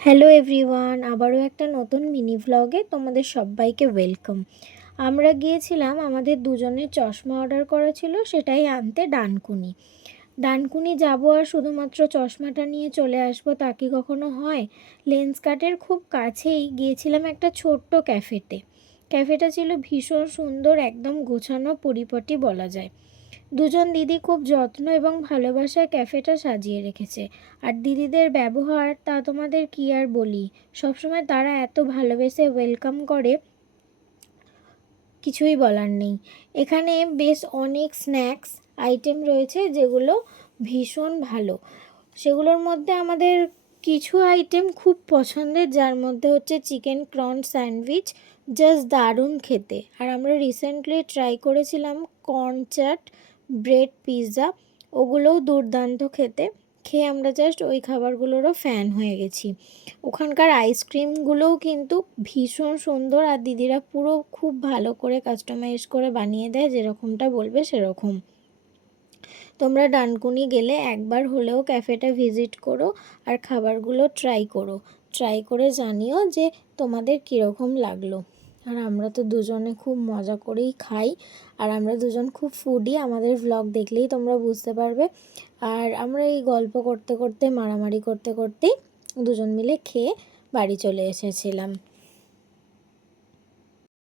Hello everyone, আবারও একটা নতুন মিনি ভ্লগে তোমাদের সবাইকে ওয়েলকাম। আমরা গিয়েছিলাম, আমাদের দুজনের চশমা অর্ডার করা ছিল, সেটাই আনতে ডানকুনি। ডানকুনি যাব আর শুধুমাত্র চশমাটা নিয়ে চলে আসবো তা কি কখনো হয়? লেন্স কার্টের খুব কাছেই গিয়েছিলাম একটা ছোট্ট ক্যাফেতে। ক্যাফেটা ছিল ভীষণ সুন্দর, একদম গোছানো পরিপাটি বলা যায়। দুজন দিদি খুব যত্ন এবং ভালোবাসায় ক্যাফেটা সাজিয়ে রেখেছে। আর দিদিদের ব্যবহার তা তোমাদের কি আর বলি, সবসময় তারা এত ভালোবেসে ওয়েলকাম করে, কিছুই বলার নেই। এখানে বেশ অনেক স্ন্যাক্স আইটেম রয়েছে যেগুলো ভীষণ ভালো। সেগুলোর মধ্যে আমাদের কিছু আইটেম খুব পছন্দের, যার মধ্যে হচ্ছে চিকেন ক্রন স্যান্ডউইচ, জাস্ট দারুণ খেতে। আর আমরা রিসেন্টলি ট্রাই করেছিলাম কর্ন চাট, ব্রেড পিৎজা, ওগুলোও দুর্দান্ত খেতে। খেয়ে আমরা জাস্ট ওই খাবারগুলোরও ফ্যান হয়ে গেছি। ওখানকার আইসক্রিমগুলোও কিন্তু ভীষণ সুন্দর, আর দিদিরা পুরো খুব ভালো করে কাস্টমাইজ করে বানিয়ে দেয়, যেরকমটা বলবে সেরকম। তোমরা ডানকুনি গেলে একবার হলেও ক্যাফেটা ভিজিট করো আর খাবারগুলো ট্রাই করে জানিও যে তোমাদের কীরকম লাগলো। আর আমরা তো দুজনে খুব মজা করেই খাই, আর আমরা দুজন খুব ফুডি, আমাদের ভ্লগ দেখলেই তোমরা বুঝতে পারবে। আর আমরা এই গল্প করতে করতে, মারামারি করতে করতেই দুজন মিলে খেয়ে বাড়ি চলে এসেছিলাম।